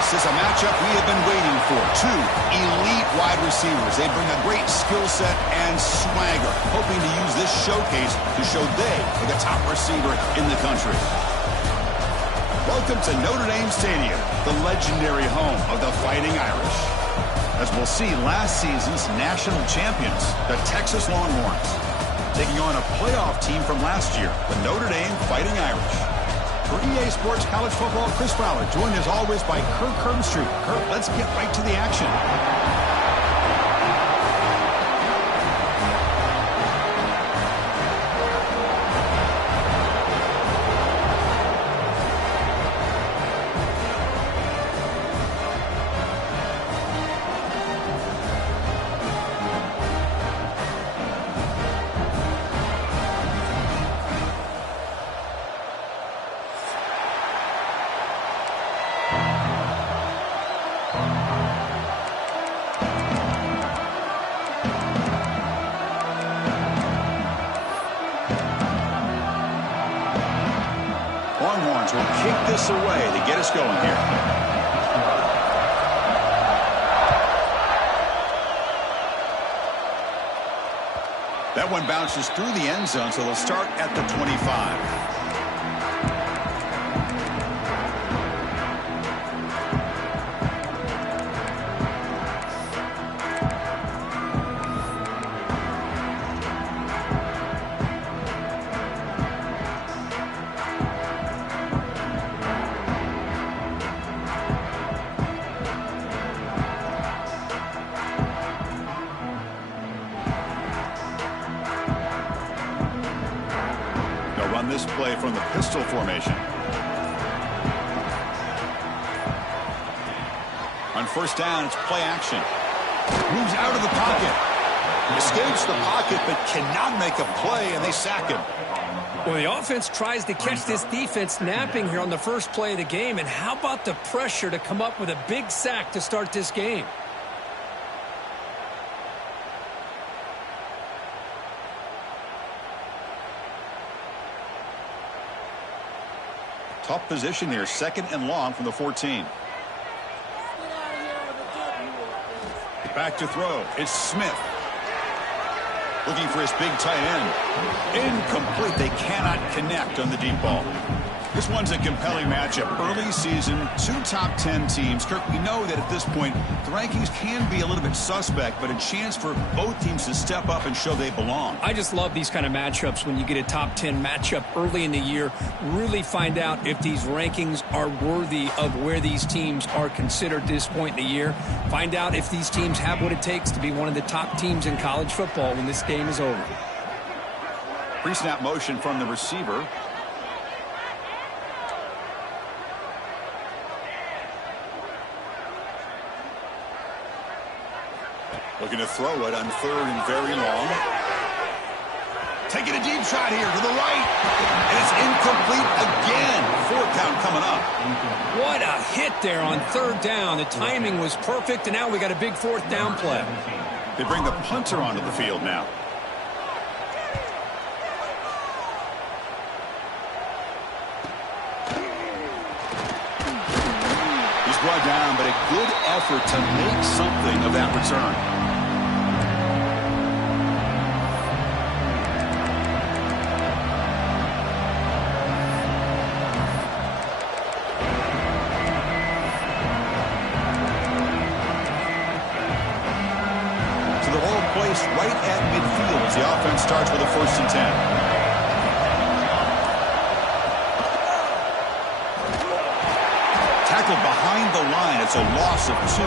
This is a matchup we have been waiting for. Two elite wide receivers. They bring a great skill set and swagger, hoping to use this showcase to show they are the top receiver in the country. Welcome to Notre Dame Stadium, the legendary home of the Fighting Irish. As we'll see, last season's national champions, the Texas Longhorns, taking on a playoff team from last year, the Notre Dame Fighting Irish. For EA Sports College Football, Chris Fowler, joined as always by Kirk Herbstreit. Kirk, let's get right to the action. Longhorns will kick this away to get us going here. That one bounces through the end zone, so they'll start at the 25. Run this play from the pistol formation. On first down, it's play action. Moves out of the pocket. Escapes the pocket, but cannot make a play, and they sack him. Well, the offense tries to catch this defense napping here on the first play of the game, and how about the pressure to come up with a big sack to start this game? Tough position here, second and long from the 14. Back to throw. It's Smith. Looking for his big tight end. Incomplete. They cannot connect on the deep ball. This one's a compelling matchup. Early season, two top 10 teams. Kirk, we know that at this point, the rankings can be a little bit suspect, but a chance for both teams to step up and show they belong. I just love these kind of matchups when you get a top 10 matchup early in the year. Really find out if these rankings are worthy of where these teams are considered at this point in the year. Find out if these teams have what it takes to be one of the top teams in college football when this game is over. Pre-snap motion from the receiver. Looking to throw it on third and very long. Taking a deep shot here to the right. And it's incomplete again. Fourth down coming up. What a hit there on third down. The timing was perfect, and now we got a big fourth down play. They bring the punter onto the field now. He's brought down, but a good effort to make something of that return. Right at midfield as the offense starts with a 1st and 10. Tackled behind the line. It's a loss of 2.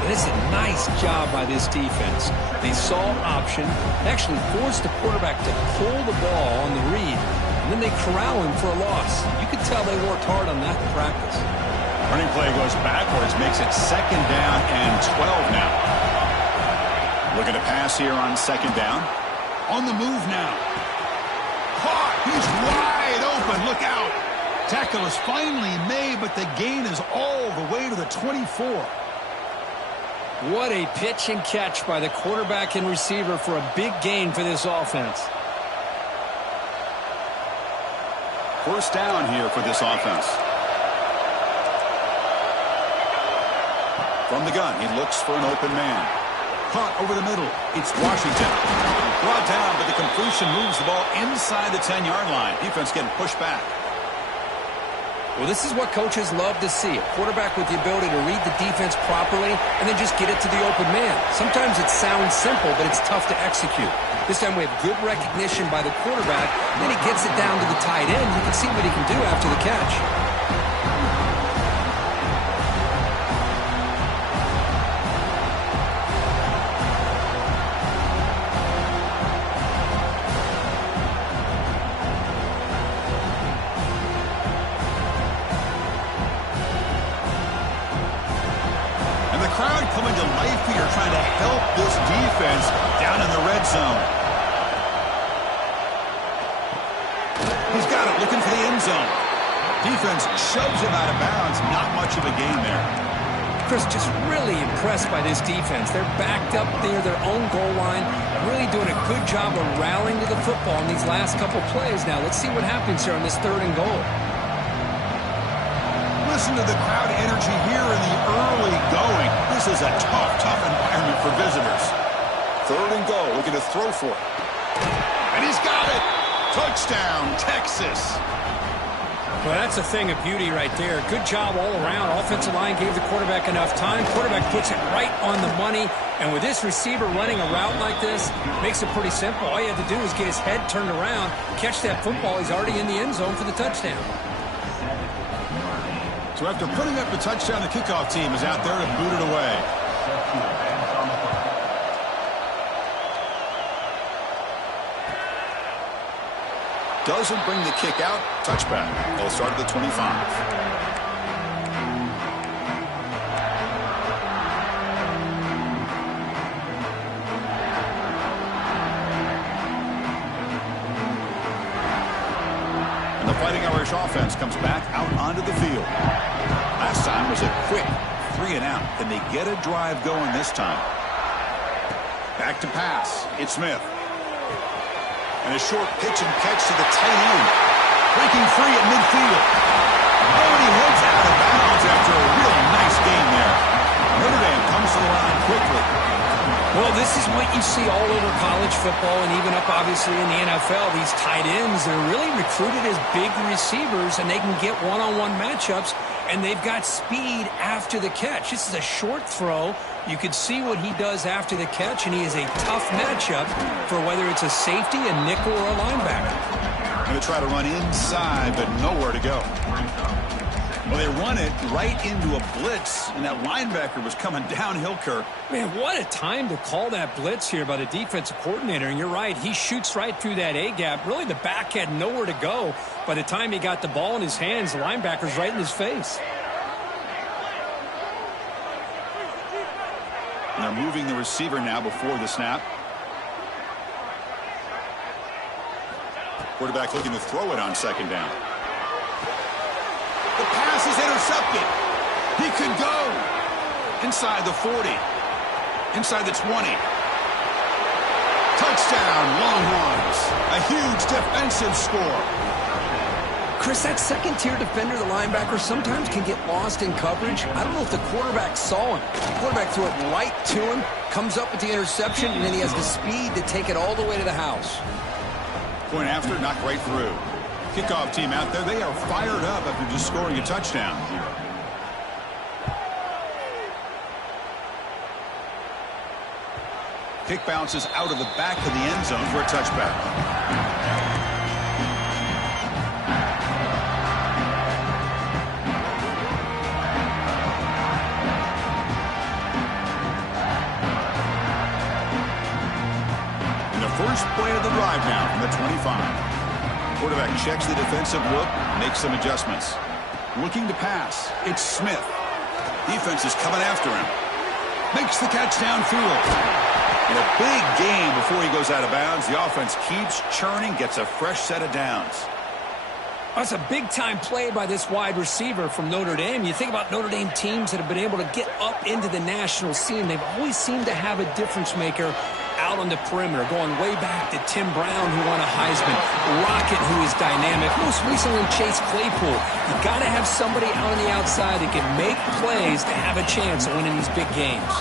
And it's a nice job by this defense. They saw option, actually forced the quarterback to pull the ball on the read, and then they corral him for a loss. You could tell they worked hard on that in practice. Running play goes backwards, makes it 2nd down and 12 now. Looking to pass here on 2nd down. On the move now. Caught. He's wide open. Look out. Tackle is finally made, but the gain is all the way to the 24. What a pitch and catch by the quarterback and receiver for a big gain for this offense. 1st down here for this offense. From the gun, he looks for an open man. Caught over the middle. It's Washington. Brought down, but the completion moves the ball inside the 10-yard line. Defense getting pushed back. Well, this is what coaches love to see. A quarterback with the ability to read the defense properly and then just get it to the open man. Sometimes it sounds simple, but it's tough to execute. This time we have good recognition by the quarterback. Then he gets it down to the tight end. You can see what he can do after the catch. Crowd coming to life here, trying to help this defense down in the red zone. He's got it, looking for the end zone. Defense shoves him out of bounds. Not much of a gain there. Chris, just really impressed by this defense. They're backed up near their own goal line, really doing a good job of rallying to the football in these last couple plays. Now, let's see what happens here on this 3rd and goal. Listen to the crowd energy here in the early going. This is a tough environment for visitors. 3rd and goal, looking to throw for it. And he's got it. Touchdown, Texas. Well, that's a thing of beauty right there. Good job all around. Offensive line gave the quarterback enough time. Quarterback puts it right on the money. And with this receiver running a route like this, makes it pretty simple. All you have to do is get his head turned around, catch that football. He's already in the end zone for the touchdown. So after putting up the touchdown, the kickoff team is out there to boot it away. Doesn't bring the kick out. Touchback. They'll start at the 25. And the Fighting Irish offense comes back out onto the field. Last time was a quick 3 and out. Can they get a drive going this time? Back to pass. It's Smith. And a short pitch and catch to the tight end. Breaking free at midfield. Oh, and he heads out of bounds after a really nice game there. Notre Dame comes to the line quickly. Well, this is what you see all over college football and even up, obviously, in the NFL. These tight ends, they're really recruited as big receivers, and they can get one-on-one matchups, and they've got speed after the catch. This is a short throw. You can see what he does after the catch, and he is a tough matchup for whether it's a safety, a nickel, or a linebacker. Going to try to run inside, but nowhere to go. Well, they run it right into a blitz, and that linebacker was coming downhill, Kirk. Man, what a time to call that blitz here by the defensive coordinator. And you're right, he shoots right through that A-gap. Really, the back had nowhere to go. By the time he got the ball in his hands, the linebacker's right in his face. And they're moving the receiver now before the snap. Quarterback looking to throw it on 2nd down. The pass is intercepted. He could go. Inside the 40. Inside the 20. Touchdown, Longhorns. A huge defensive score. Chris, that second-tier defender, the linebacker, sometimes can get lost in coverage. I don't know if the quarterback saw him. The quarterback threw it right to him, comes up with the interception, and then he has the speed to take it all the way to the house. Point after, knocked right through. Kickoff team out there, they are fired up after just scoring a touchdown. Kick bounces out of the back of the end zone for a touchback. First play of the drive now from the 25. Quarterback checks the defensive look, makes some adjustments. Looking to pass. It's Smith. Defense is coming after him. Makes the catch downfield. In a big game before he goes out of bounds, the offense keeps churning, gets a fresh set of downs. That's a big-time play by this wide receiver from Notre Dame. You think about Notre Dame teams that have been able to get up into the national scene. They've always seemed to have a difference maker out on the perimeter, going way back to Tim Brown, who won a Heisman, Rocket, who is dynamic, most recently Chase Claypool. You got to have somebody out on the outside that can make plays to have a chance of winning these big games.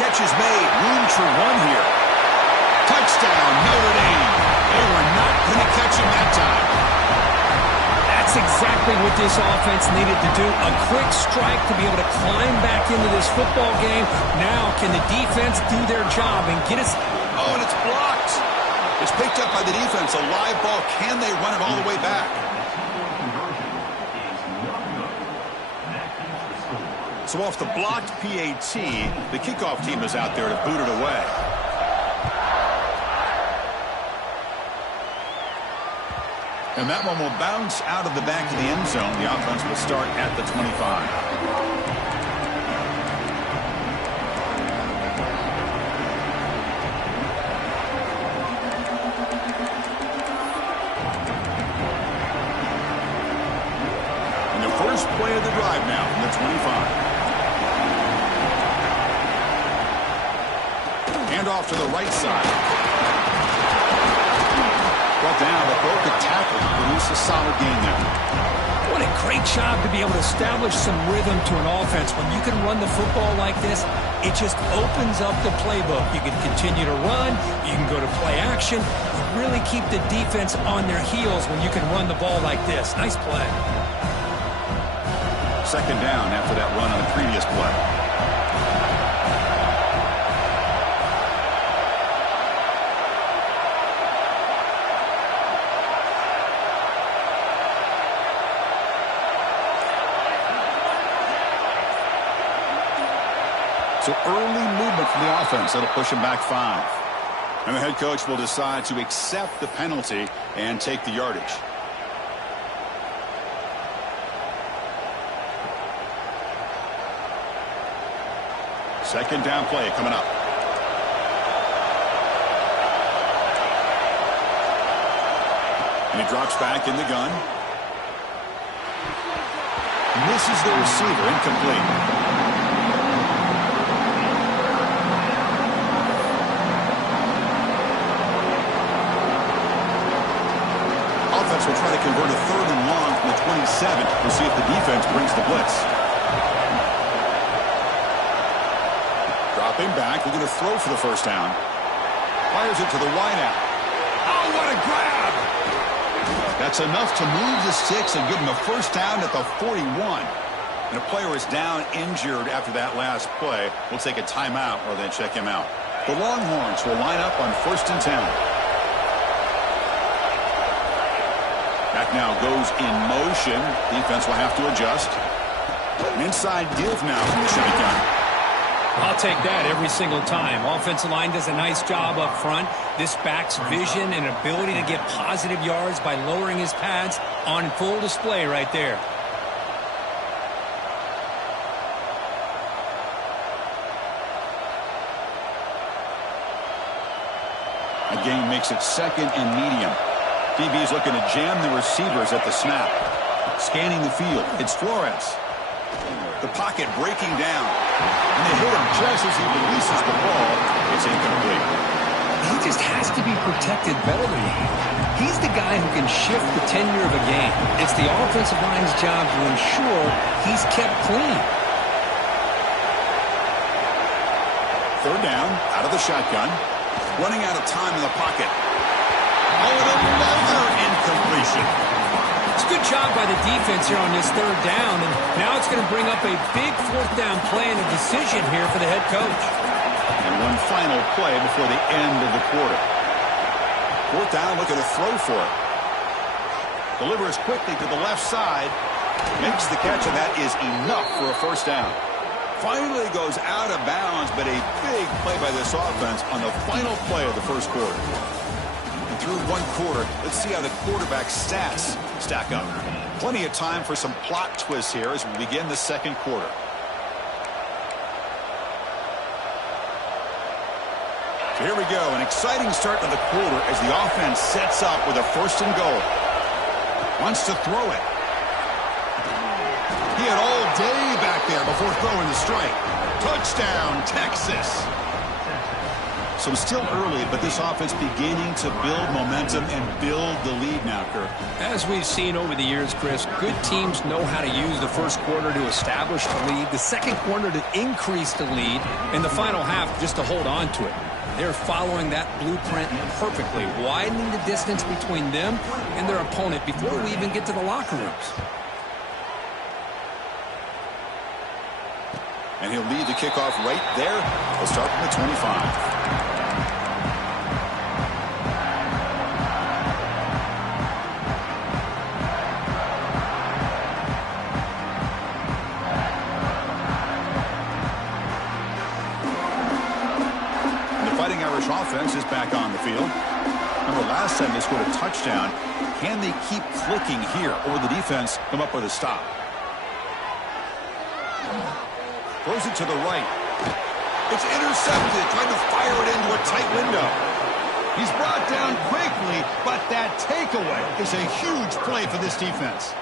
Catch is made. Room to run here. Touchdown, Notre Dame. They were not going to catch him that time. That's exactly what this offense needed to do. A quick strike to be able to climb back into this football game. Now, can the defense do their job and get us... Oh, and it's blocked. It's picked up by the defense. A live ball. Can they run it all the way back? So off the blocked PAT, the kickoff team is out there to boot it away. And that one will bounce out of the back of the end zone. The offense will start at the 25. First play of the drive now from the 25. Hand off to the right side. Brought down, but broke the tackle. Produced a solid gain there. What a great job to be able to establish some rhythm to an offense. When you can run the football like this, it just opens up the playbook. You can continue to run. You can go to play action. You really keep the defense on their heels when you can run the ball like this. Nice play. Second down after that run on the previous play. So early movement from the offense. That'll push him back 5. And the head coach will decide to accept the penalty and take the yardage. Second down play coming up. And he drops back in the gun. Misses the receiver, incomplete. Offense will try to convert a 3rd and long from the 27. We'll see if the defense brings the blitz. Dropping back, we're going to throw for the first down. Fires it to the wideout. Oh, what a grab! That's enough to move the sticks and give him a first down at the 41. And a player is down injured after that last play. We'll take a timeout or then check him out. The Longhorns will line up on 1st and 10. Back now goes in motion. Defense will have to adjust. An inside give now from the shotgun. I'll take that every single time. Offensive line does a nice job up front. This back's vision and ability to get positive yards by lowering his pads on full display right there. Again makes it 2nd and medium. DB's looking to jam the receivers at the snap. Scanning the field. It's Flores. The pocket breaking down. And they hit him just as he releases the ball. It's incomplete. He just has to be protected better than that. He's the guy who can shift the tenure of a game. It's the offensive line's job to ensure he's kept clean. 3rd down, out of the shotgun. Running out of time in the pocket. Oh, and another incompletion. It's a good job by the defense here on this 3rd down, and now it's going to bring up a big 4th down play and a decision here for the head coach. And one final play before the end of the quarter. 4th down, looking to throw for it. Delivers quickly to the left side. Makes the catch, and that is enough for a first down. Finally goes out of bounds, but a big play by this offense on the final play of the first quarter. And through one quarter, let's see how the quarterback's stats stack up. Plenty of time for some plot twists here as we begin the second quarter. So here we go, an exciting start to the quarter as the offense sets up with a 1st and goal. Wants to throw it. He had all day back back there before throwing the strike. Touchdown, Texas. So still early, but this offense beginning to build momentum and build the lead now, Kirk. As we've seen over the years, Chris, good teams know how to use the first quarter to establish the lead, the second quarter to increase the lead, and the final half just to hold on to it. They're following that blueprint perfectly, widening the distance between them and their opponent before we even get to the locker rooms. And he'll lead the kickoff right there. He'll start from the 25. Offense is back on the field. Remember last time they scored a touchdown. Can they keep clicking here, or will the defense come up with a stop? Throws it to the right. It's intercepted, trying to fire it into a tight window. He's brought down quickly, but that takeaway is a huge play for this defense.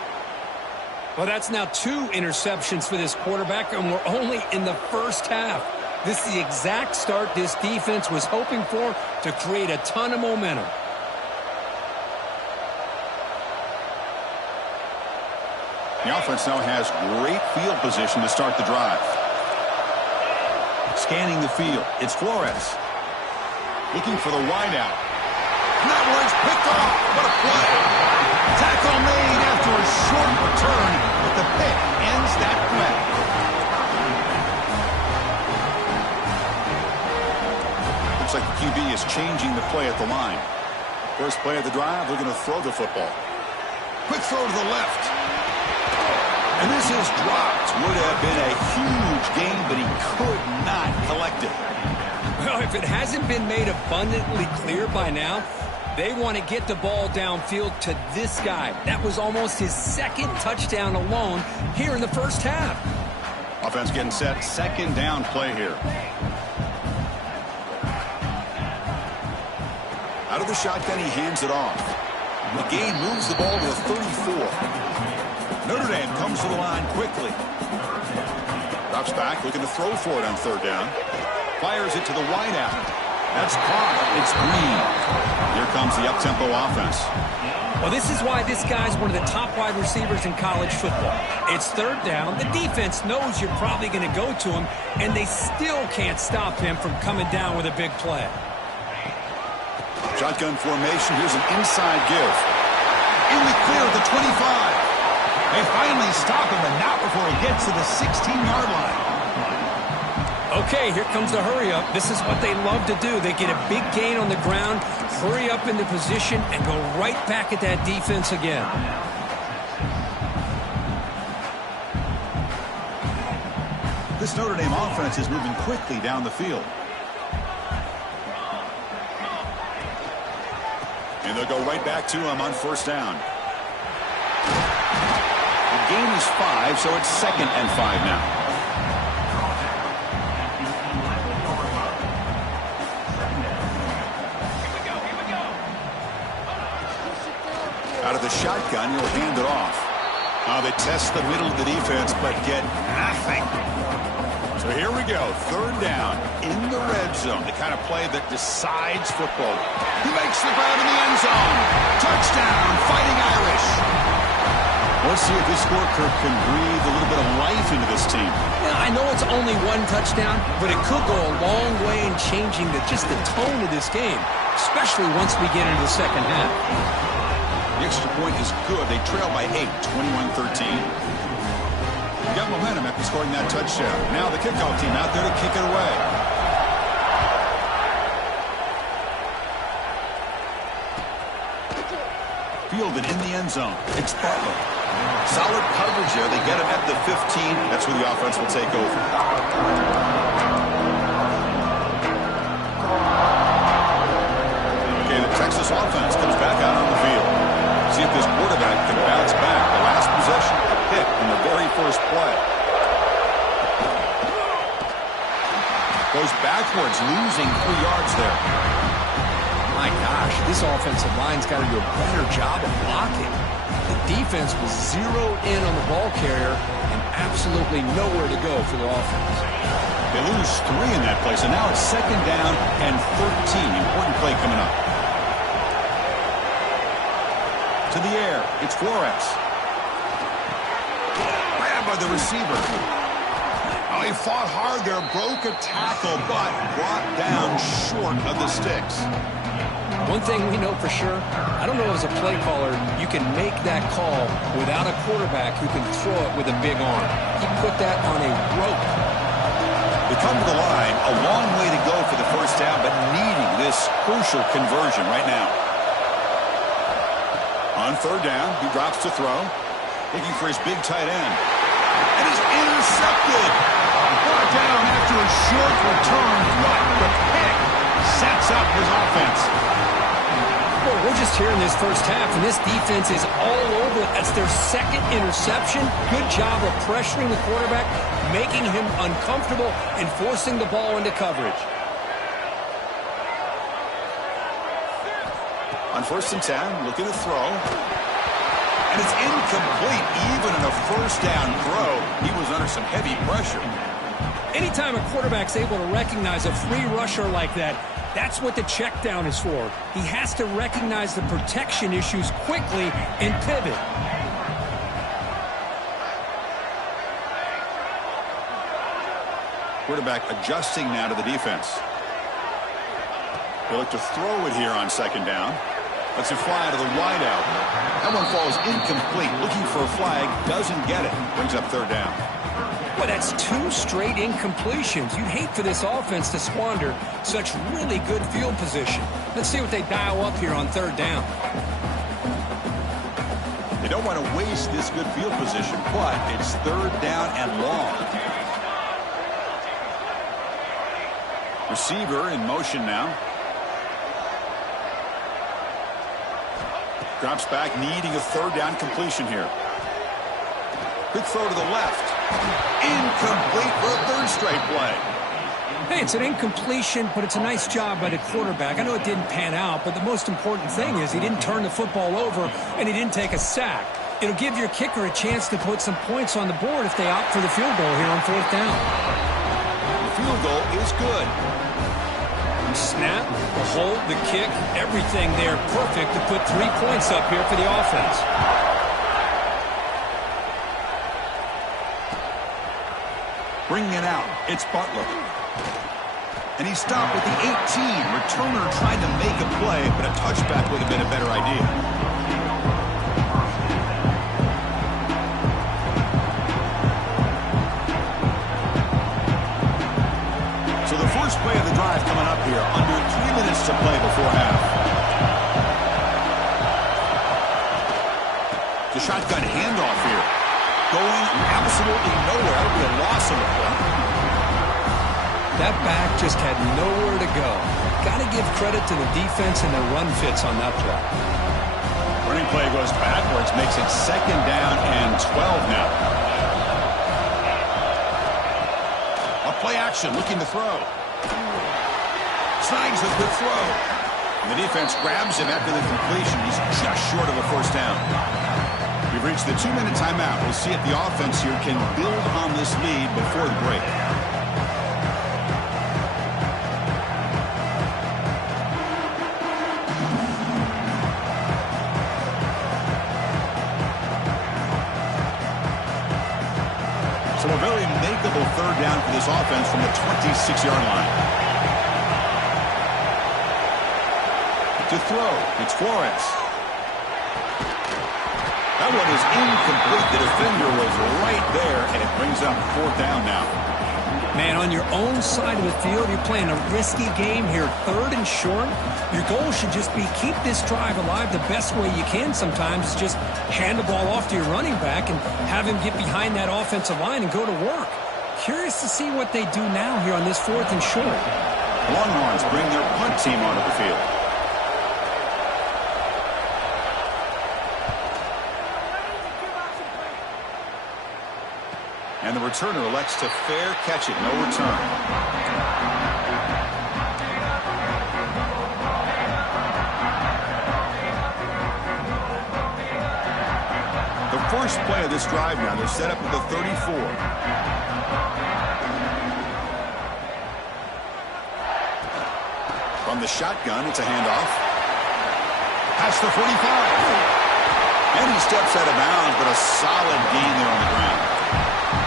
Well, that's now 2 interceptions for this quarterback, and we're only in the first half. This is the exact start this defense was hoping for to create a ton of momentum. The offense now has great field position to start the drive. Scanning the field, it's Flores. Looking for the wideout. And that one's picked off. What a play. Tackle made after a short return, but the pick ends that play. Looks like the QB is changing the play at the line. First play of the drive, they're going to throw the football. Quick throw to the left. And this is dropped. Would have been a huge gain, but he could not collect it. Well, if it hasn't been made abundantly clear by now, they want to get the ball downfield to this guy. That was almost his second touchdown alone here in the first half. Offense getting set. Second down play here. Out of the shotgun, he hands it off. McGee moves the ball to the 34. Notre Dame comes to the line quickly. Drops back, looking to throw for it on third down. Fires it to the wideout. That's caught. It's Green. Here comes the up-tempo offense. Well, this is why this guy's one of the top wide receivers in college football. It's third down. The defense knows you're probably going to go to him, and they still can't stop him from coming down with a big play. Shotgun formation. Here's an inside give. In the clear at the 25. They finally stop him, and not before he gets to the 16-yard line. Okay, here comes the hurry up. This is what they love to do. They get a big gain on the ground, hurry up into position, and go right back at that defense again. This Notre Dame offense is moving quickly down the field. And they'll go right back to him on first down. The gain is 5, so it's 2nd and 5 now. Out of the shotgun, he'll hand it off. They test the middle of the defense, but get nothing. So here we go, third down in the red zone. The kind of play that decides football. He makes the grab in the end zone. Touchdown, Fighting Irish. Let's see if this score, Kirk, can breathe a little bit of life into this team. Yeah, I know it's only one touchdown, but it could go a long way in changing just the tone of this game, especially once we get into the second half. The extra point is good. They trail by 8, 21-13. They got momentum after scoring that touchdown. Now the kickoff team out there to kick it away. Fielded in the end zone. It's Butler. Solid coverage there. They get him at the 15. That's where the offense will take over. Okay, the Texas offense comes back out on the field. See if this quarterback can bounce back. The last possession, a pick in the very first play. Goes backwards, losing 3 yards there. My gosh, this offensive line's got to do a better job of blocking. The defense was zeroed in on the ball carrier and absolutely nowhere to go for the offense. They lose 3 in that play, so now it's 2nd down and 13. Important play coming up. To the air, it's Flores. Grabbed by the receiver. Oh, he fought hard there, broke a tackle, but brought down short of the sticks. One thing we know for sure, I don't know as a play caller, you can make that call without a quarterback who can throw it with a big arm. He put that on a rope. They come to the line, a long way to go for the first down, but needing this crucial conversion right now. On 3rd down, he drops to throw, looking for his big tight end. And is intercepted. Brought down after a short return, but the pick sets up his offense. Well, we're just here in this first half, and this defense is all over it. That's their 2nd interception. Good job of pressuring the quarterback, making him uncomfortable, and forcing the ball into coverage. On 1st and 10, looking to throw. And it's incomplete. Even in a first down throw, he was under some heavy pressure. Anytime a quarterback's able to recognize a free rusher like that, that's what the check down is for. He has to recognize the protection issues quickly and pivot. Quarterback adjusting now to the defense. They look to throw it here on 2nd down. Lets it fly to the wideout. That one falls incomplete. Looking for a flag. Doesn't get it. Brings up 3rd down. Well, that's 2 straight incompletions. You'd hate for this offense to squander such really good field position. Let's see what they dial up here on 3rd down. They don't want to waste this good field position, but it's 3rd down and long. Receiver in motion now. Drops back, needing a 3rd down completion here. Quick throw to the left. Incomplete for a 3rd straight play. Hey, it's an incompletion, but it's a nice job by the quarterback. I know it didn't pan out, but the most important thing is he didn't turn the football over and he didn't take a sack. It'll give your kicker a chance to put some points on the board if they opt for the field goal here on 4th down. The field goal is good. Snap, the hold, the kick, everything there perfect to put 3 points up here for the offense. Bringing it out, it's Butler. And he stopped with the 18. Returner tried to make a play, but a touchback would have been a better idea. So the first play of the drive coming up here, under 3 minutes to play before half. The shotgun handoff here. Going absolutely nowhere. That'll be a loss on the play. That back just had nowhere to go. Got to give credit to the defense and the run fits on that play. Running play goes backwards, makes it 2nd down and 12 now. A play action, looking to throw. Snags a good throw. And the defense grabs him after the completion. He's just short of a 1st down. We've reached the 2-minute timeout. We'll see if the offense here can build on this lead before the break. So a very makeable 3rd down for this offense from the 26-yard line. To throw, it's Flores. That one is incomplete. The defender was right there, and it brings up 4th down now. Man, on your own side of the field, you're playing a risky game here. 3rd and short. Your goal should just be keep this drive alive the best way you can sometimes. Is just hand the ball off to your running back and have him get behind that offensive line and go to work. Curious to see what they do now here on this 4th and short. Longhorns bring their punt team onto the field. And the returner elects to fair catch it. No return. The First play of this drive now. They're set up at the 34. From the shotgun, it's a handoff. Past the 45. And he steps out of bounds, but a solid gain there on the ground.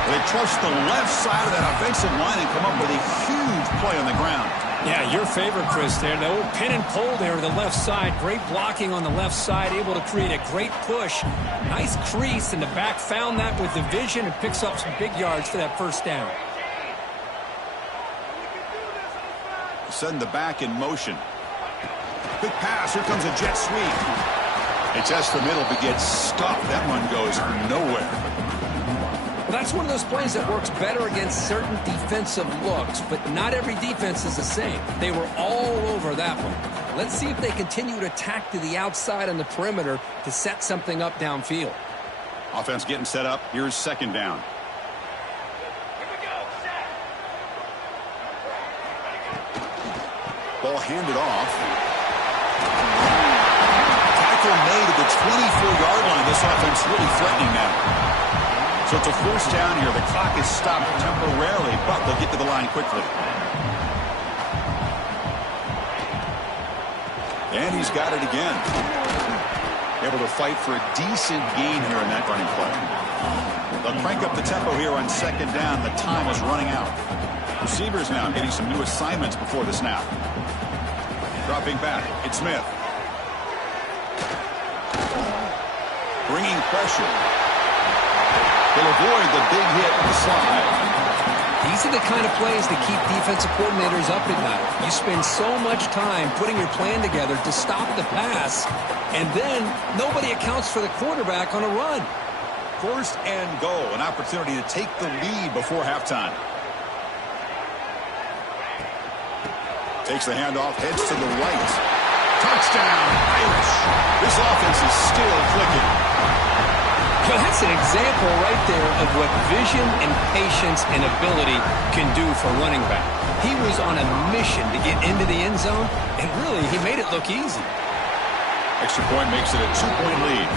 They trust the left side of that offensive line and come up with a huge play on the ground. Yeah, your favorite, Chris, there. The old pin and pull there on the left side. Great blocking on the left side, able to create a great push. Nice crease, and the back found that with the vision and picks up some big yards for that first down. Send the back in motion. Quick pass. Here comes a jet sweep. They test the middle, but gets stuffed. That one goes nowhere. Well, that's one of those plays that works better against certain defensive looks, but not every defense is the same. They were all over that one. Let's see if they continue to attack to the outside on the perimeter to set something up downfield. Offense getting set up. Here's second down. Ball handed off. Tackle made at the 24-yard line. This offense really threatening now. So it's a first down here. The clock is stopped temporarily, but they'll get to the line quickly. And he's got it again. Able to fight for a decent gain here in that running play. They'll crank up the tempo here on second down. The time is running out. Receivers now getting some new assignments before the snap. Dropping back, it's Smith. Bringing pressure. They'll avoid the big hit and the slide. These are the kind of plays that keep defensive coordinators up at night. You spend so much time putting your plan together to stop the pass, and then nobody accounts for the quarterback on a run. First and goal, an opportunity to take the lead before halftime. Takes the handoff, heads to the right. Touchdown, Irish. This offense is still clicking. Well, that's an example right there of what vision and patience and ability can do for a running back. He was on a mission to get into the end zone, and really, he made it look easy. Extra point makes it a 2-point lead.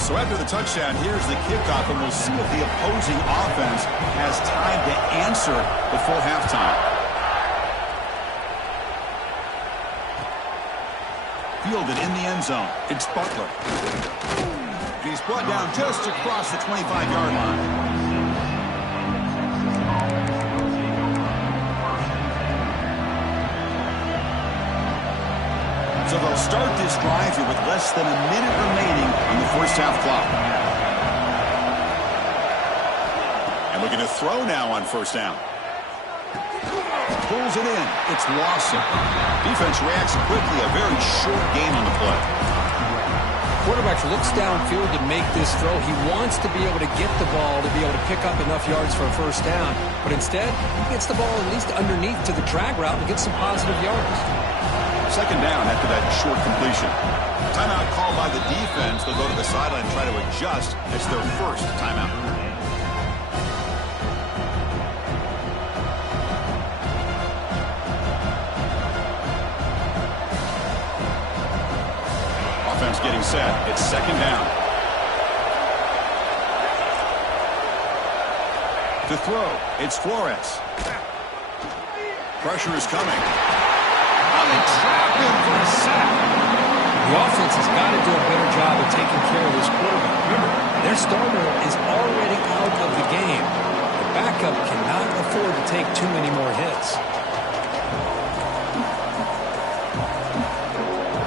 So after the touchdown, here's the kickoff, and we'll see if the opposing offense has time to answer before halftime. Fielded in the end zone. It's Butler. He's brought down just across the 25-yard line. So they'll start this drive here with less than a minute remaining on the first half clock. And looking to throw now on first down. Pulls it in. It's Lawson. Defense reacts quickly. A very short gain on the play. Quarterback looks downfield to make this throw. He wants to be able to get the ball to be able to pick up enough yards for a first down. But instead, he gets the ball at least underneath to the drag route and gets some positive yards. Second down after that short completion. Timeout called by the defense. They'll go to the sideline and try to adjust. It's their first timeout. Offense getting set. It's second down. To throw, it's Flores. Pressure is coming. They trap him for a sack. The offense has got to do a better job of taking care of this quarterback. Remember, their starter is already out of the game. The backup cannot afford to take too many more hits.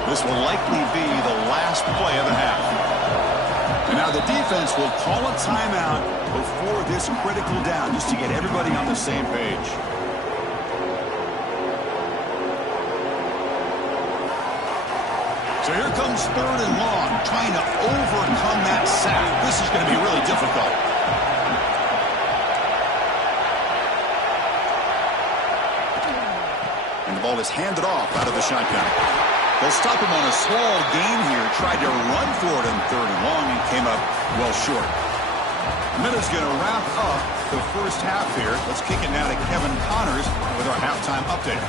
This will likely be the last play of the half. And now the defense will call a timeout before this critical down just to get everybody on the same page. So here comes third and long, trying to overcome that sack. This is going to be really difficult. And the ball is handed off out of the shotgun. They'll stop him on a small gain here. Tried to run for it in third and long and came up well short. Minute's going to wrap up the first half here. Let's kick it now to Kevin Connors with our halftime update.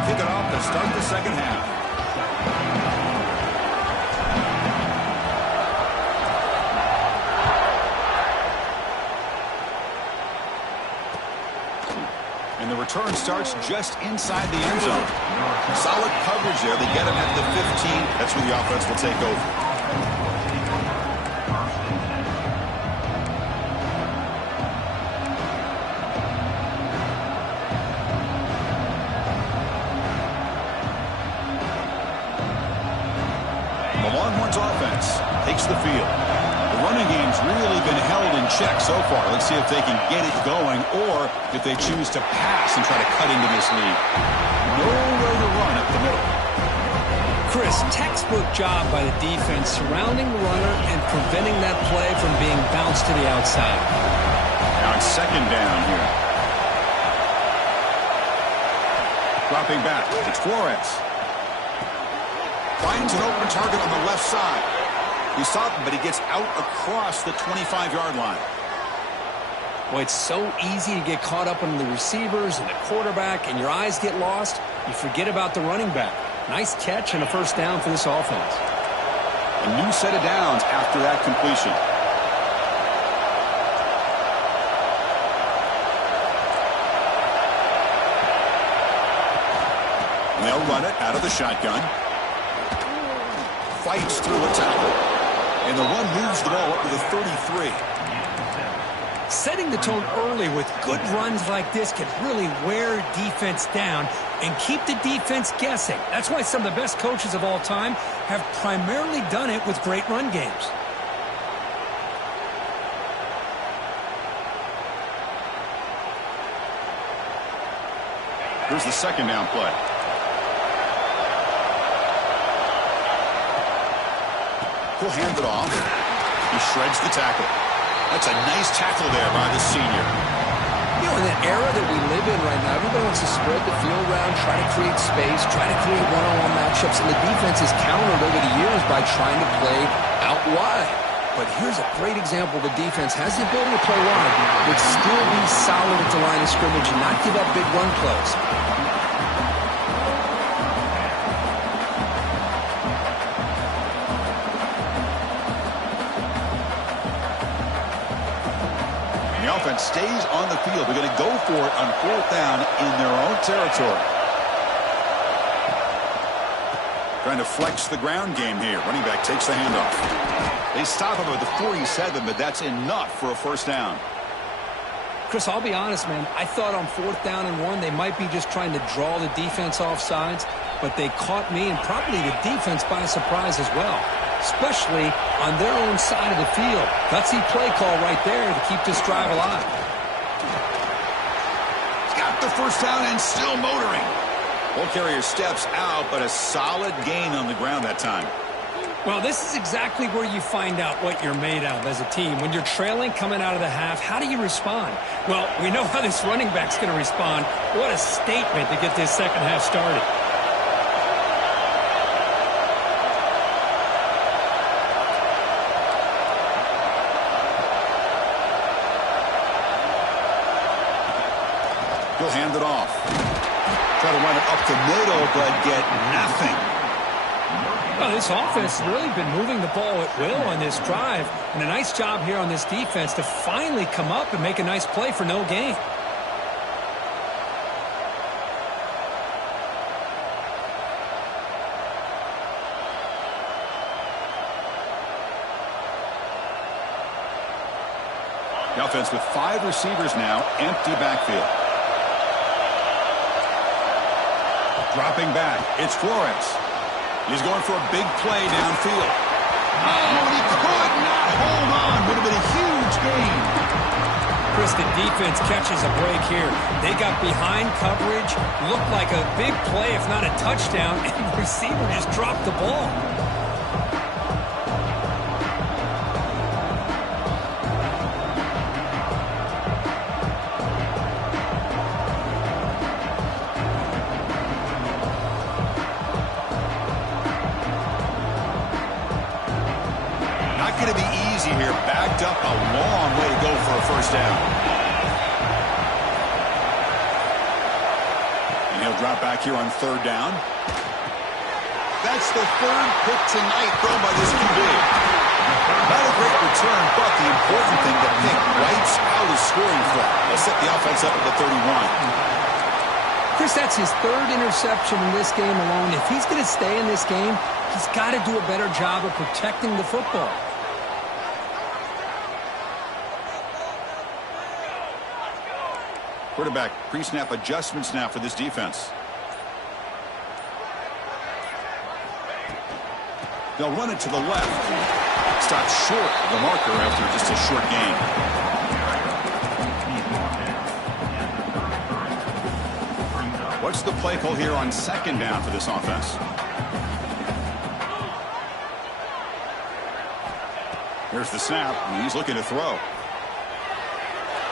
will kick it off to start the second half. And the return starts just inside the end zone. Solid coverage there. They get him at the 15. That's where the offense will take over. The Longhorns offense takes the field. The running game's really been held in check so far. Let's see if they can get it going or if they choose to pass and try to cut into this lead. Nowhere to run up the middle. Chris, textbook job by the defense surrounding the runner and preventing that play from being bounced to the outside. Now it's second down here. Dropping back. It's Flores. Finds an open target on the left side. He saw it, but he gets out across the 25-yard line. Boy, it's so easy to get caught up on the receivers and the quarterback, and your eyes get lost. You forget about the running back. Nice catch and a first down for this offense. A new set of downs after that completion. And they'll run it out of the shotgun. Fights through a tackle. And the run moves the ball up to the 33. Setting the tone early with good runs like this can really wear defense down and keep the defense guessing. That's why some of the best coaches of all time have primarily done it with great run games. Here's the second down play. He'll hand it off. He shreds the tackle. That's a nice tackle there by the senior. You know, in the era that we live in right now, everybody wants to spread the field around, try to create space, try to create one-on-one matchups, and the defense has countered over the years by trying to play out wide. But here's a great example. The defense has the ability to play wide, but still be solid at the line of scrimmage and not give up big run plays. Offense stays on the field. They're going to go for it on fourth down in their own territory. Trying to flex the ground game here. Running back takes the handoff. They stop him at the 47, but that's enough for a first down. Chris, I'll be honest, man. I thought on fourth down and 1, they might be just trying to draw the defense off sides, but they caught me and probably the defense by surprise as well, especially on their own side of the field. Gutsy play call right there to keep this drive alive. He's got the first down and still motoring. Ball carrier steps out, but a solid gain on the ground that time. Well, this is exactly where you find out what you're made of as a team. When you're trailing coming out of the half, how do you respond? Well, we know how this running back's going to respond. What a statement to get this second half started. He'll hand it off. Try to run it up the middle, but get nothing. Well, this offense has really been moving the ball at will on this drive. And a nice job here on this defense to finally come up and make a nice play for no gain. The offense with 5 receivers now, empty backfield. Dropping back, it's Flores. He's going for a big play downfield. Oh, and he could not hold on. Would have been a huge gain. Chris, the defense catches a break here. They got behind coverage, looked like a big play, if not a touchdown, and the receiver just dropped the ball. Going to be easy here. Backed up a long way to go for a first down. And he'll drop back here on third down. That's the third pick tonight thrown by this QB. Not a great return, but the important thing, the pick wipes out his scoring threat. They'll set the offense up at the 31. Chris, that's his third interception in this game alone. If he's going to stay in this game, he's got to do a better job of protecting the football. Quarterback pre-snap adjustments now for this defense. They'll run it to the left. Stops short of the marker after just a short gain. What's the play call here on second down for this offense? Here's the snap, and he's looking to throw.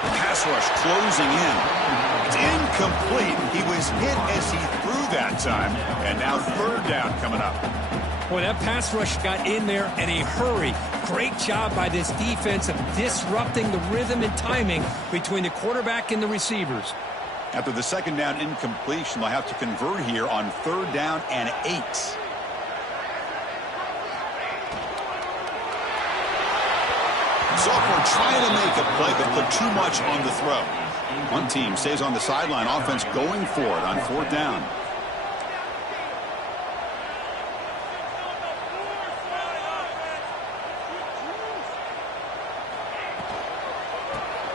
Pass rush closing in. It's incomplete. He was hit as he threw that time, and now third down coming up. Boy, that pass rush got in there in a hurry. Great job by this defense of disrupting the rhythm and timing between the quarterback and the receivers. After the second down incompletion, they'll have to convert here on third down and 8. Sophomore trying to make a play, but put too much on the throw. One team stays on the sideline, offense going for it on fourth down.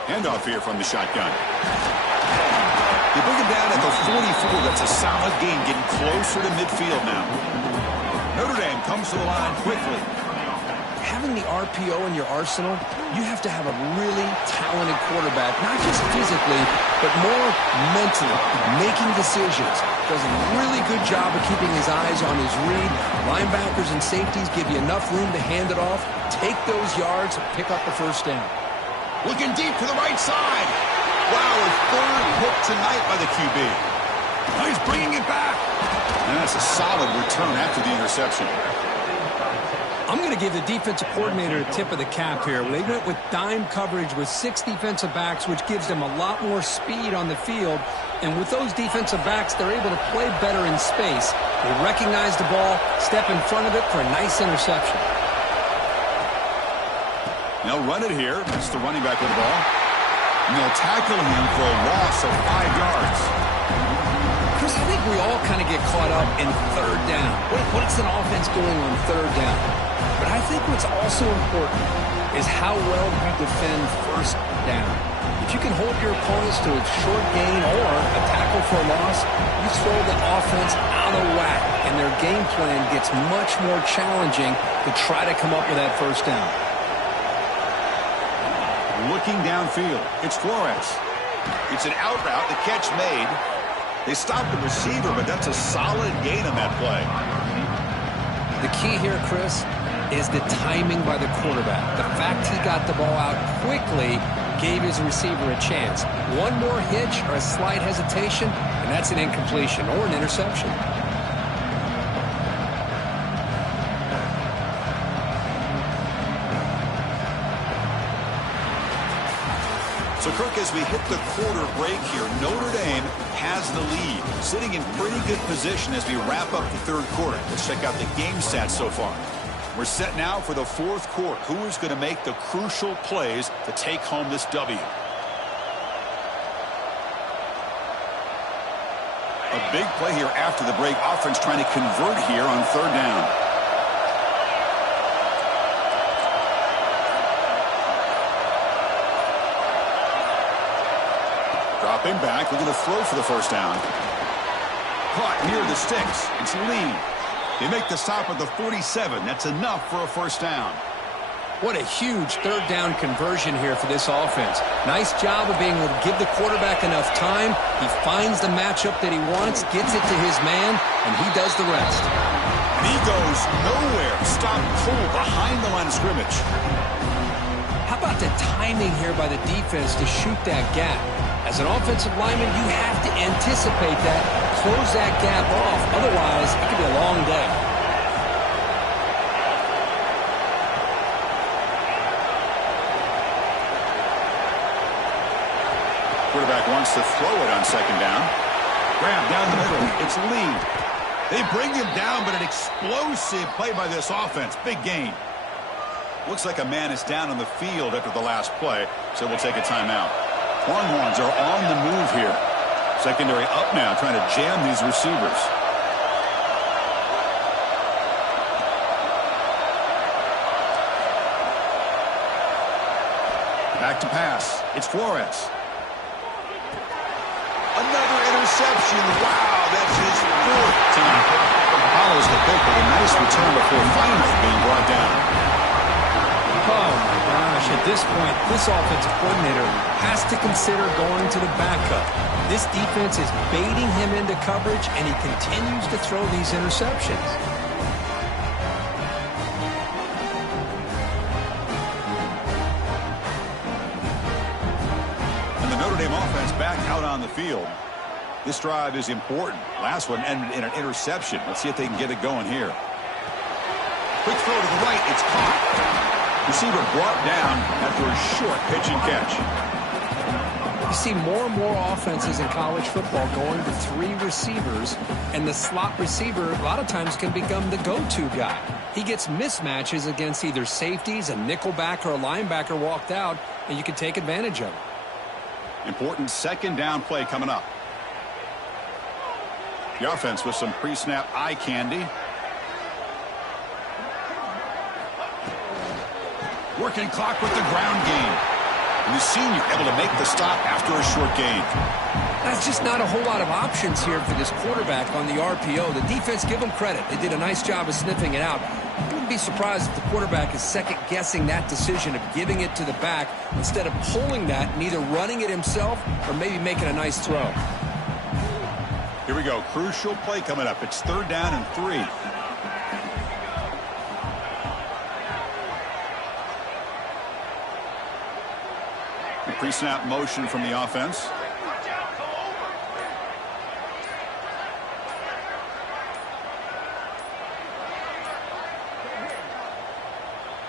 Handoff here from the shotgun. They bring him down at the 44. That's a solid gain, getting closer to midfield now. Notre Dame comes to the line quickly. Having the RPO in your arsenal, you have to have a really talented quarterback, not just physically, but more mentally, making decisions. Does a really good job of keeping his eyes on his read. Linebackers and safeties give you enough room to hand it off, take those yards, and pick up the first down. Looking deep to the right side. Wow, a third pick tonight by the QB. Now he's bringing it back. And that's a solid return after the interception. I'm going to give the defensive coordinator a tip of the cap here. They went with dime coverage with 6 defensive backs, which gives them a lot more speed on the field. And with those defensive backs, they're able to play better in space. They recognize the ball, step in front of it for a nice interception. They'll run it here. That's the running back with the ball. And they'll tackle him for a loss of 5 yards. Chris, I think we all kind of get caught up in third down. What's an offense doing on third down? But I think what's also important is how well you defend first down. If you can hold your opponents to a short gain or a tackle for a loss, you throw the offense out of whack, and their game plan gets much more challenging to try to come up with that first down. Looking downfield, it's Flores. It's an out route, the catch made. They stopped the receiver, but that's a solid gain on that play. The key here, Chris, is the timing by the quarterback. The fact he got the ball out quickly gave his receiver a chance. One more hitch or a slight hesitation, and that's an incompletion or an interception. So, Kirk, as we hit the quarter break here, Notre Dame has the lead, sitting in pretty good position as we wrap up the third quarter. Let's check out the game stats so far. We're set now for the fourth quarter. Who is going to make the crucial plays to take home this W? A big play here after the break. Offense trying to convert here on third down. Dropping back, looking to throw for the first down. Caught near the sticks. It's Lee. They make the stop at the 47. That's enough for a first down. What a huge third down conversion here for this offense. Nice job of being able to give the quarterback enough time. He finds the matchup that he wants, gets it to his man, and he does the rest. And he goes nowhere. Stopped cold behind the line of scrimmage. How about the timing here by the defense to shoot that gap? As an offensive lineman, you have to anticipate that, close that gap off. Otherwise, it could be a long day. Quarterback wants to throw it on second down. Grab down the middle. It's Lee. They bring him down, but an explosive play by this offense. Big gain. Looks like a man is down on the field after the last play, so we'll take a timeout. Longhorns are on the move here. Secondary up now, trying to jam these receivers. Back to pass. It's Flores. Another interception. Wow, that's his fourth tonight. Follows the pick with a nice return before finally being brought down. Oh, my gosh. At this point, this offensive coordinator has to consider going to the backup. This defense is baiting him into coverage, and he continues to throw these interceptions. Offense back out on the field. This drive is important. Last one ended in an interception. Let's see if they can get it going here. Quick throw to the right. It's caught. Receiver brought down after a short pitch and catch. You see more and more offenses in college football going to 3 receivers, and the slot receiver a lot of times can become the go-to guy. He gets mismatches against either safeties, a nickelback, or a linebacker walked out, and you can take advantage of it. Important second down play coming up. The offense with some pre-snap eye candy. Working clock with the ground game. And the senior able to make the stop after a short gain. That's just not a whole lot of options here for this quarterback on the RPO. The defense, give them credit. They did a nice job of sniffing it out. I wouldn't be surprised if the quarterback is second-guessing that decision of giving it to the back instead of pulling that and either running it himself or maybe making a nice throw. Here we go. Crucial play coming up. It's 3rd down and 3. The pre-snap motion from the offense.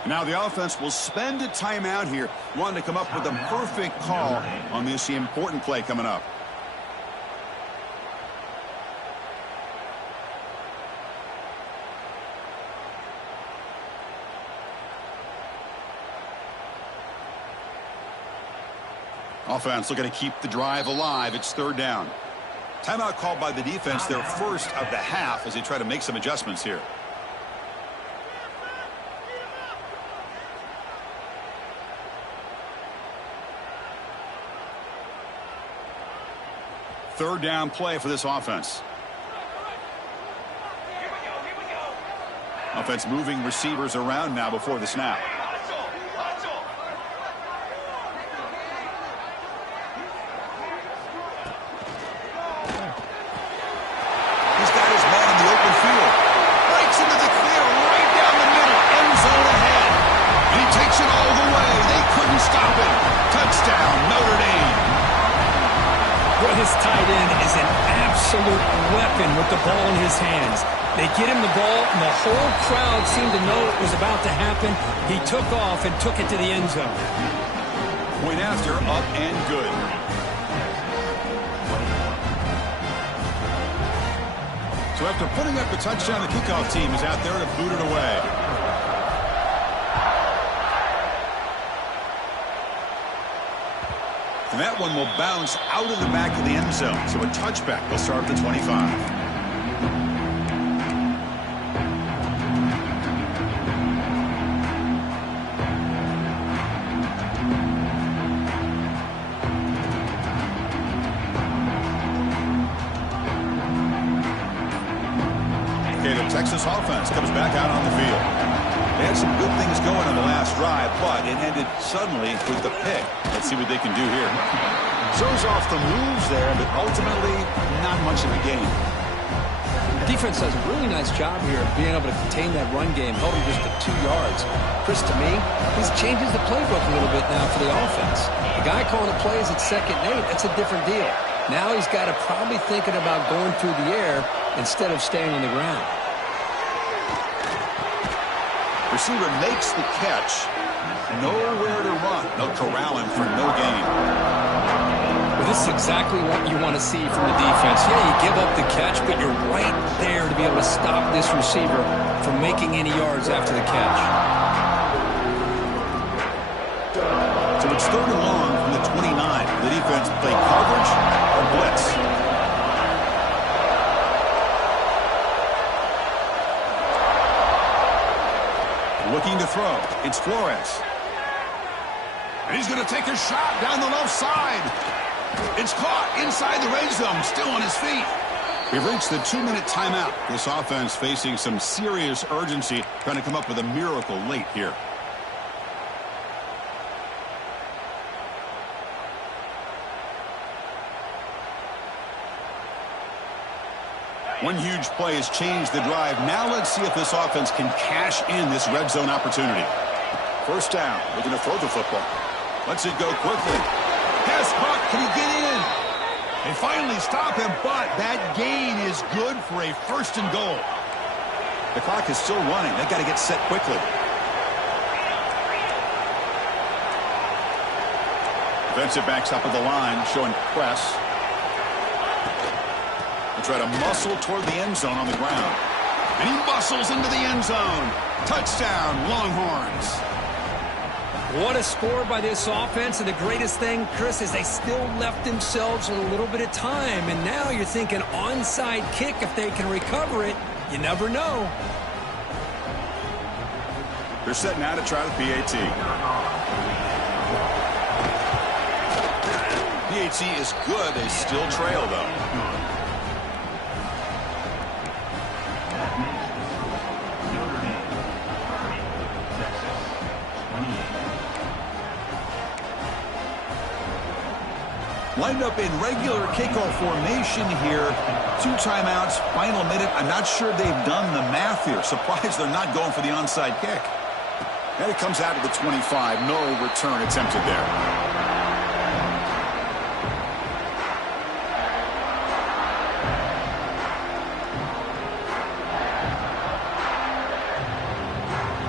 Now the offense will spend a timeout here, wanting to come up with a perfect call on this important play coming up. Offense looking to keep the drive alive. It's 3rd down. Timeout called by the defense, their first of the half, as they try to make some adjustments here. Third down play for this offense. Offense moving receivers around now before the snap. He's got his man in the open field. Breaks into the clear right down the middle. End zone ahead. And he takes it all the way. They couldn't stop it. Touchdown, Notre Dame. Well, his tight end is an absolute weapon with the ball in his hands. They get him the ball, and the whole crowd seemed to know it was about to happen. He took off and took it to the end zone. Point after, up and good. So after putting up the touchdown, the kickoff team is out there to boot it away. And that one will bounce out of the back of the end zone. So a touchback will start at the 25. Okay, the Texas offense comes back out on the field. They had some good things going on the last drive, but it ended suddenly with the pick. Let's see what they can do here. Shows off the moves there, but ultimately not much of a gain. The defense does a really nice job here of being able to contain that run game, holding just to 2 yards. Chris, to me, this changes the playbook a little bit now for the offense. The guy calling the plays at 2nd and 8, that's a different deal. Now he's got to probably thinking about going through the air instead of staying on the ground. Receiver makes the catch. Nowhere to run. They'll corral him for no gain. Well, this is exactly what you want to see from the defense. Yeah, you give up the catch, but you're right there to be able to stop this receiver from making any yards after the catch. So it's 3rd and long from the 29. The defense play coverage or blitz. Looking to throw. It's Flores. And he's going to take a shot down the left side. It's caught inside the red zone, still on his feet. We've reached the 2-minute timeout. This offense facing some serious urgency, trying to come up with a miracle late here. One huge play has changed the drive. Now let's see if this offense can cash in this red zone opportunity. 1st down. Looking to throw the football. Lets it go quickly. Pass caught. Can he get in? They finally stop him, but that gain is good for a 1st and goal. The clock is still running. They've got to get set quickly. Defensive backs up at the line, showing press. They try to muscle toward the end zone on the ground. And he muscles into the end zone. Touchdown, Longhorns. What a score by this offense, and the greatest thing, Chris, is they still left themselves with a little bit of time, and now you're thinking onside kick if they can recover it. You never know. They're set now to try the PAT. PAT is good. They still trail, though. Lined up in regular kickoff formation here. 2 timeouts, final minute. I'm not sure they've done the math here. Surprised they're not going for the onside kick. And it comes out of the 25. No return attempted there.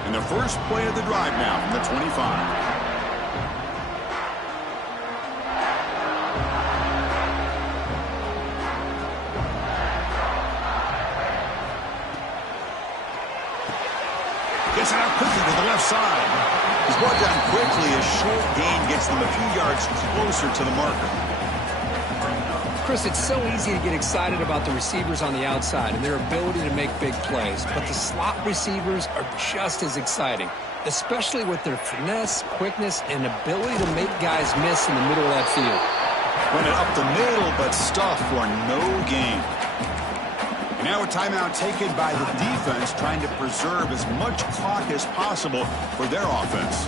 And the first play of the drive now from the 25. Gets it out quickly to the left side. He's brought down quickly. A short gain gets them a few yards closer to the marker. Chris, it's so easy to get excited about the receivers on the outside and their ability to make big plays, but the slot receivers are just as exciting, especially with their finesse, quickness, and ability to make guys miss in the middle of that field. Running up the middle, but stuff for no gain. Now a timeout taken by the defense, trying to preserve as much clock as possible for their offense.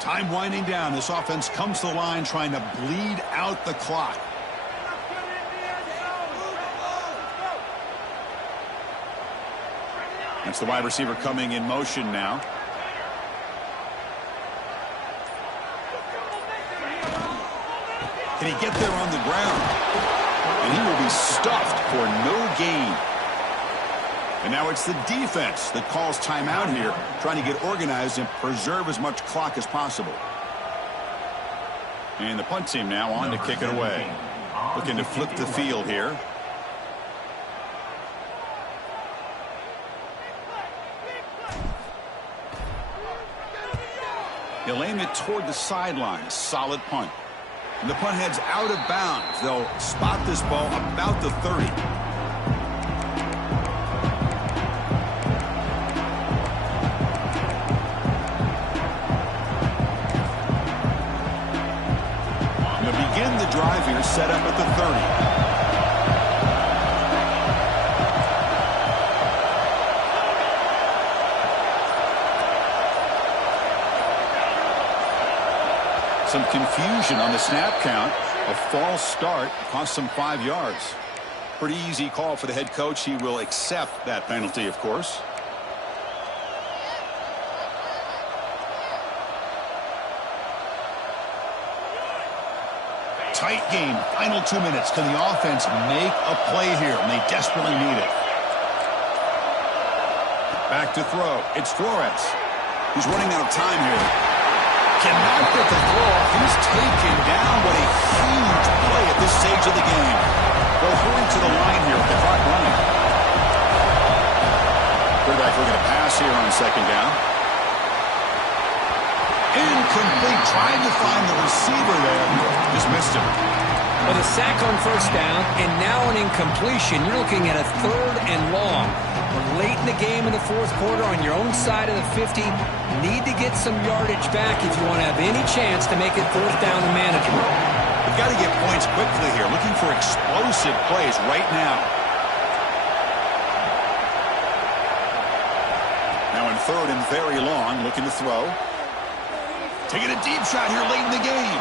Time winding down. This offense comes to the line trying to bleed out the clock. That's the wide receiver coming in motion now. Can he get there on the ground? And he will be stuffed for no gain. And now it's the defense that calls timeout here, trying to get organized and preserve as much clock as possible. And the punt team now on to kick it away. Looking to flip the field here. He'll aim it toward the sideline. A solid punt. And the punt heads out of bounds. They'll spot this ball about the 30. And they'll begin the drive here, set up at the 30. Some confusion on the snap count. A false start cost them 5 yards. Pretty easy call for the head coach. He will accept that penalty, of course. Tight game. Final 2 minutes. Can the offense make a play here? And they desperately need it. Back to throw. It's Flores. He's running out of time here. Cannot get the throw off. He's taken down. What a huge play at this stage of the game. They'll hurry to the line here with the clock running. Quarterback looking to pass here on second down. Incomplete. Trying to find the receiver there. Just missed him. With a sack on first down and now an incompletion, you're looking at a 3rd and long. We're late in the game in the 4th quarter on your own side of the 50. Need to get some yardage back if you want to have any chance to make it 4th down and manageable. We've got to get points quickly here. Looking for explosive plays right now. Now in 3rd and very long, looking to throw. Taking a deep shot here late in the game.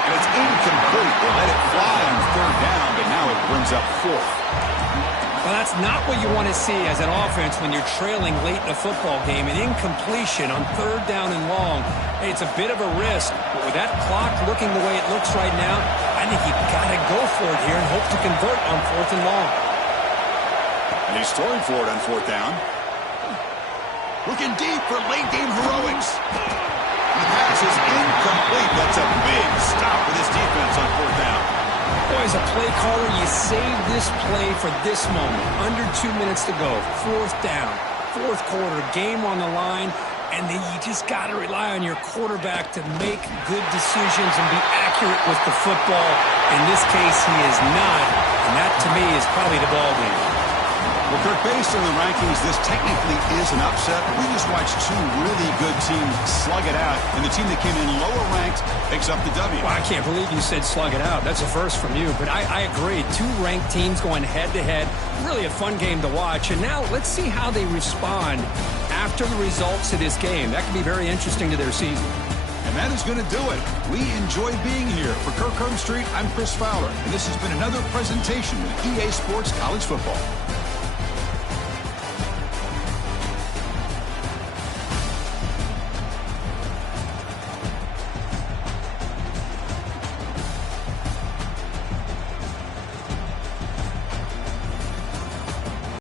And it's incomplete. They let it fly on 3rd down, but now it brings up 4th. Well, that's not what you want to see as an offense when you're trailing late in a football game. An incompletion on 3rd down and long. Hey, it's a bit of a risk, but with that clock looking the way it looks right now, I think you've got to go for it here and hope to convert on 4th and long. And he's throwing for it on 4th down. Looking deep for late game heroics. The pass is incomplete. That's a big stop for this defense on 4th down. Boy, as a play caller, you save this play for this moment. Under 2 minutes to go. 4th down. 4th quarter. Game on the line. And then you just got to rely on your quarterback to make good decisions and be accurate with the football. In this case, he is not. And that, to me, is probably the ball game. Well, Kirk, based on the rankings, this technically is an upset. We just watched 2 really good teams slug it out, and the team that came in lower ranked picks up the W. Well, I can't believe you said slug it out. That's a first from you, but I agree. 2 ranked teams going head-to-head. Really a fun game to watch. And now let's see how they respond after the results of this game. That could be very interesting to their season. And that is going to do it. We enjoy being here. For Kirk Street, I'm Chris Fowler, and this has been another presentation of EA Sports College Football.